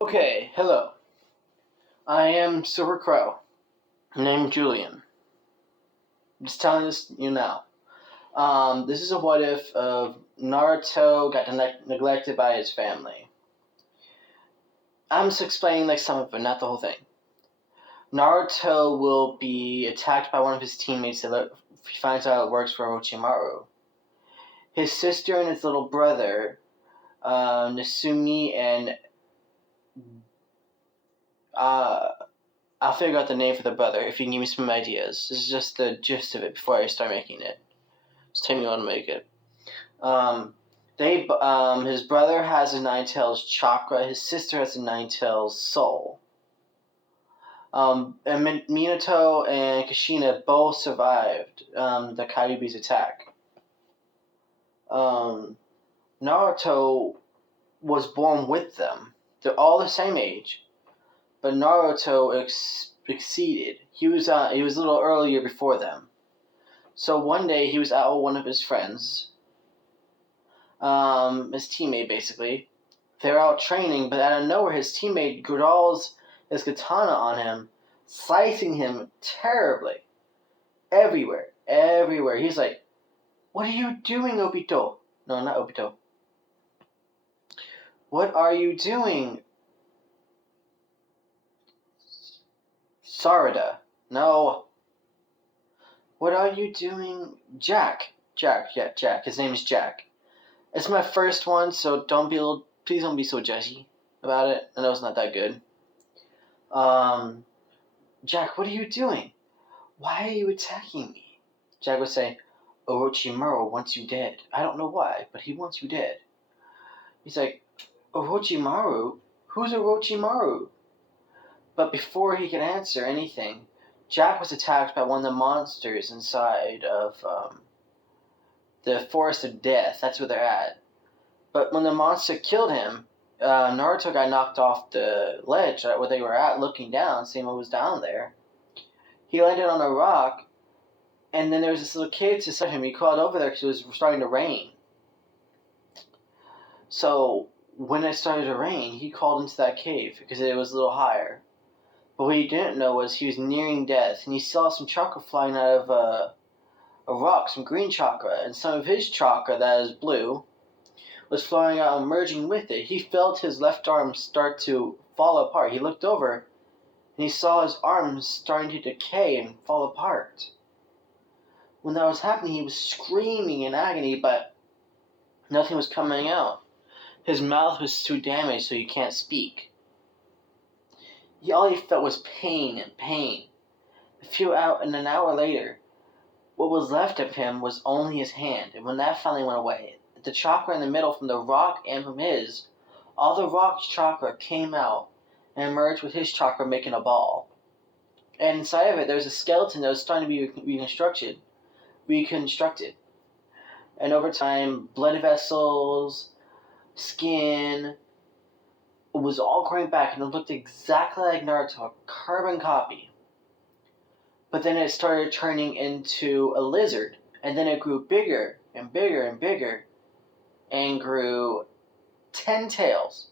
Okay, hello. I am Silver Crow, named Julian. I'm just telling this you now. This is a what if of Naruto got neglected by his family. I'm just explaining like some of it, not the whole thing. Naruto will be attacked by one of his teammates that he finds out it works for Orochimaru. His sister and his little brother, Nasumi and uh, I'll figure out the name for the brother if you can give me some ideas. This is just the gist of it before I start making it. Just tell me how to make it. His brother has a Nine Tails chakra. His sister has a Nine Tails soul. And Minato and Kushina both survived the Kyuubi's attack. Naruto was born with them. They're all the same age, but Naruto exceeded. He was a little earlier before them. So one day he was out with one of his friends, his teammate basically. They're out training, but out of nowhere his teammate draws his katana on him, slicing him terribly. Everywhere. He's like, "What are you doing, Obito?" No, not Obito. "What are you doing, Sarada?" No. "What are you doing, Jack?" Jack. His name is Jack. It's my first one, so please don't be so judgy about it. I know it's not that good. Jack, what are you doing? Why are you attacking me? Jack would say, Orochimaru wants you dead. I don't know why, but he wants you dead. He's like, Orochimaru? Who's Orochimaru? But before he could answer anything, Jack was attacked by one of the monsters inside of the Forest of Death. That's where they're at. But when the monster killed him, Naruto got knocked off the ledge right where they were at, looking down, seeing what was down there. He landed on a rock, and then there was this little kid to save him. He crawled over there because it was starting to rain. So when it started to rain, he crawled into that cave because it was a little higher. But what he didn't know was he was nearing death, and he saw some chakra flying out of a rock, some green chakra, and some of his chakra that is blue was flowing out and merging with it. He felt his left arm start to fall apart. He looked over, and he saw his arms starting to decay and fall apart. When that was happening, he was screaming in agony, but nothing was coming out. His mouth was too damaged, so he can't speak. All he felt was pain and pain. An hour later, what was left of him was only his hand, and when that finally went away, the chakra in the middle from the rock and from his, all the rock's chakra came out and merged with his chakra, making a ball. And inside of it, there was a skeleton that was starting to be reconstructed. And over time, blood vessels, skin, was all growing back, and it looked exactly like Naruto, a carbon copy. But then it started turning into a lizard, and then it grew bigger and bigger and bigger, and grew 10 tails.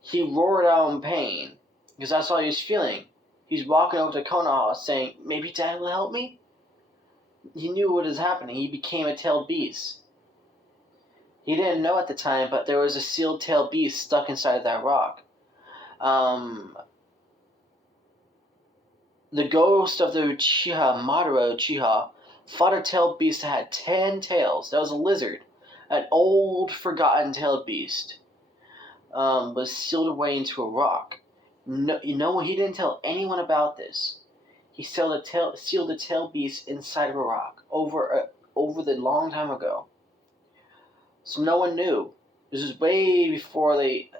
He roared out in pain, because that's all he was feeling. He's walking over to Konoha saying, "Maybe Dad will help me?" He knew what was happening. He became a tailed beast. He didn't know at the time, but there was a sealed tailed beast stuck inside that rock. The ghost of the Uchiha, Madara Uchiha, fought a tailed beast that had 10 tails. That was a lizard. An old, forgotten tailed beast. Was sealed away into a rock. No, he didn't tell anyone about this. He sealed the tailed beast inside of a rock over the long time ago. So no one knew. This was way before he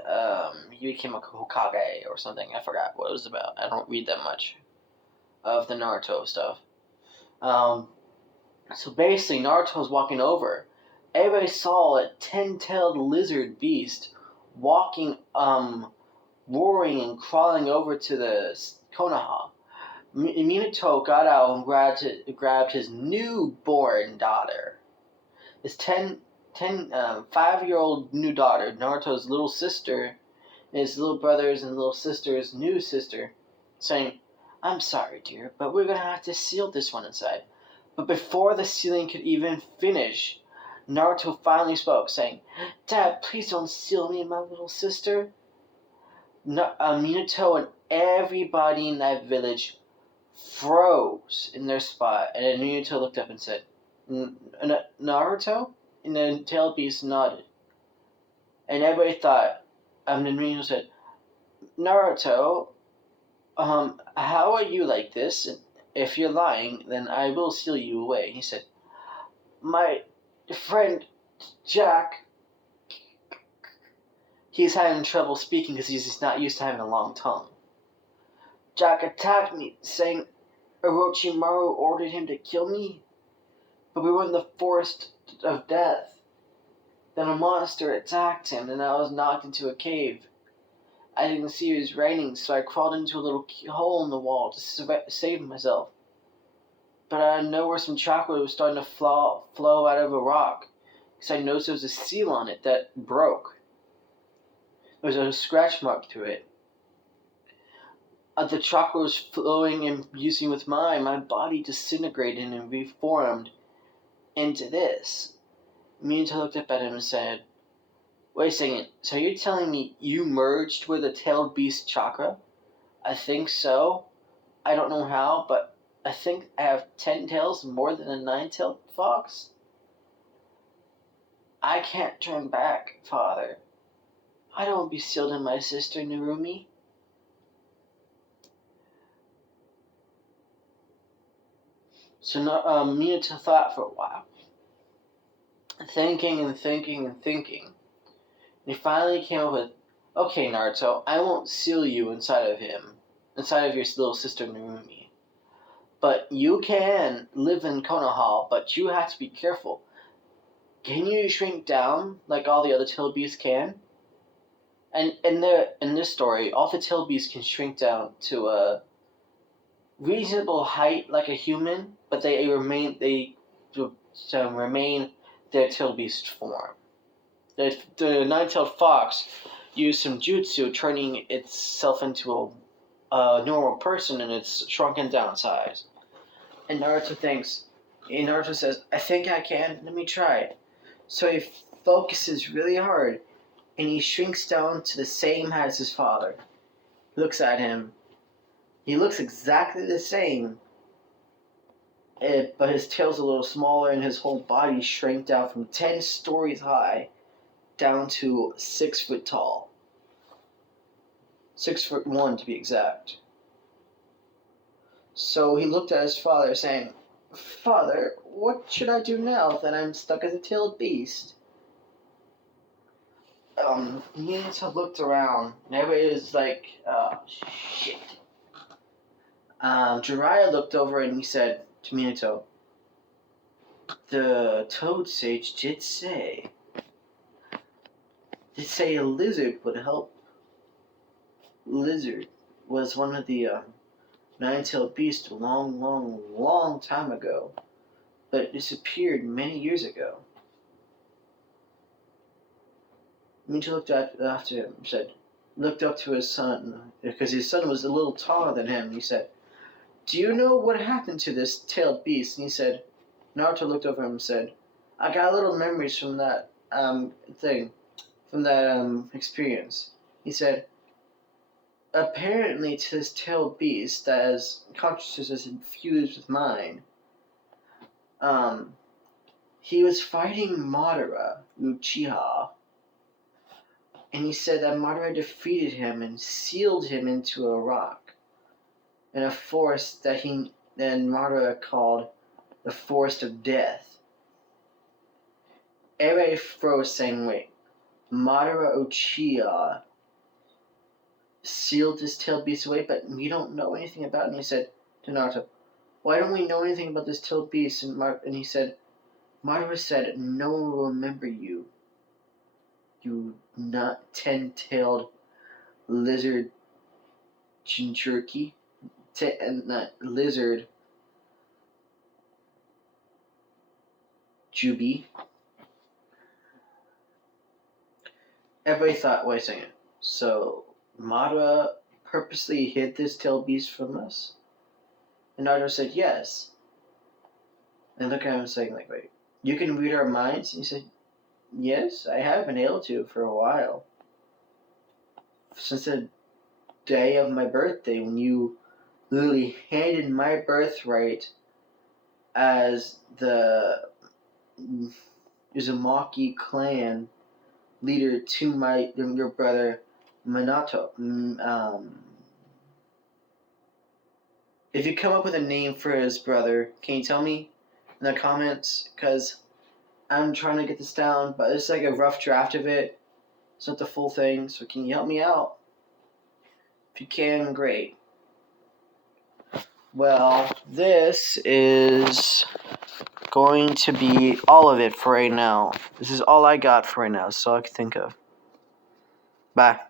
became a Hokage or something. I forgot what it was about. I don't read that much of the Naruto stuff. So basically, Naruto was walking over. Everybody saw a 10-tailed lizard beast walking, roaring and crawling over to the Konoha. Minato got out and grabbed his newborn daughter. His 5-year-old new daughter, Naruto's little sister, and his little brothers and little sister's new sister, saying, "I'm sorry, dear, but we're gonna have to seal this one inside." But before the sealing could even finish, Naruto finally spoke, saying, "Dad, please don't seal me and my little sister." Minato and everybody in that village froze in their spot, and then Minato looked up and said, "Naruto?" And then Tail Beast nodded. And everybody thought, and then Minato said, "Naruto, how are you like this? And if you're lying, then I will seal you away." And he said, "My friend Jack," he's having trouble speaking because he's just not used to having a long tongue. "Jack attacked me, saying Orochimaru ordered him to kill me, but we were in the forest of death. Then a monster attacked him, and I was knocked into a cave. I didn't see it was raining, so I crawled into a little hole in the wall to save myself. But out of nowhere, some chocolate was starting to flow out of a rock, because I noticed there was a seal on it that broke. There was a scratch mark to it. The chocolate was flowing and fusing with mine. My body disintegrated and reformed into this." Minato looked up at him and said, "Wait a second, so you're telling me you merged with a tailed beast chakra?" "I think so. I don't know how, but I think I have 10 tails more than a 9-tailed fox." "I can't turn back, father. I don't want to be sealed in my sister Narumi." So Minato thought for a while, thinking and thinking and thinking. And he finally came up with, "Okay, Naruto, I won't seal you inside of your little sister Narumi. But you can live in Konoha, but you have to be careful. Can you shrink down like all the other tailed beasts can?" And in this story, all the tailed beasts can shrink down to a reasonable height like a human, but they remain their tailed beast form. The 9-tailed fox used some jutsu, turning itself into a normal person, and it's shrunken down size. And Naruto says, "I think I can. Let me try it." So he focuses really hard, and he shrinks down to the same height as his father. He looks at him. He looks exactly the same, but his tail's a little smaller, and his whole body shrank down from 10 stories high down to 6 foot tall. 6'1" to be exact. So he looked at his father, saying, "Father, what should I do now that I'm stuck as a tailed beast?" Minato looked around, and everybody was like, "Oh, shit." Jiraiya looked over and he said to Minato, "The Toad Sage did say a lizard would help." Lizard was one of the 9-tailed beasts a long time ago, but it disappeared many years ago. Minato looked up to his son, because his son was a little taller than him. He said, "Do you know what happened to this tailed beast?" And he said, Naruto looked over him and said, "I got little memories from that experience." He said, "Apparently to this tailed beast, as consciousness is infused with mine, he was fighting Madara Uchiha, and he said that Madara defeated him and sealed him into a rock in a forest that Madara called the Forest of Death." Everybody froze, saying, "Wait, Madara Uchiha sealed this tailed beast away, but we don't know anything about it?" And he said to Naruto, "Why don't we know anything about this tailed beast?" And he said, "Madara said no one will remember you. You not 10-tailed lizard Jinchuriki, not lizard Jubi." Everybody thought, wait a second, So Madara purposely hid this tail beast from us? And Naruto said yes. And look at him saying, like, wait, you can read our minds? And he said, yes, I have been able to for a while. Since the day of my birthday, when you literally handed my birthright as the Uzumaki clan leader to your brother Minato. If you come up with a name for his brother, can you tell me in the comments? Because I'm trying to get this down, but it's like a rough draft of it. It's not the full thing, so can you help me out? If you can, great. Well, this is going to be all of it for right now. This is all I got for right now. That's all I can think of. Bye.